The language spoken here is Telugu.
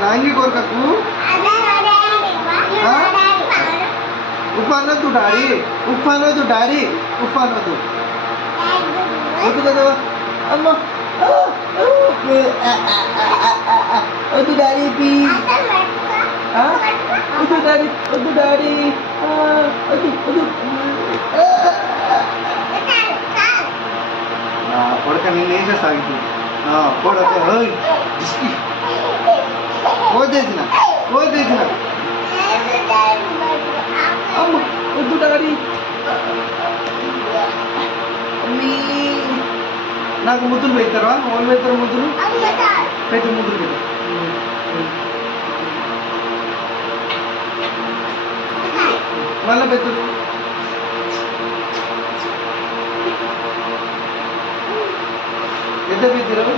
नांगी कोरकू उफानो तू डारी उफानो तू కదా అమ్మ వద్దు డాడీ ప్లీజ్ వద్దు డాడీ వద్దు కొడక నేను ఏం చేస్తాను కొడక పోసేసిన అమ్మ వద్దు డాడీ నాకు ముద్దులు పెడతారా వాళ్ళు పెడతారు ముద్దులు పెట్టు ముద్దులు పెట్టు మళ్ళీ పెట్టు ఎంత పెద్దరు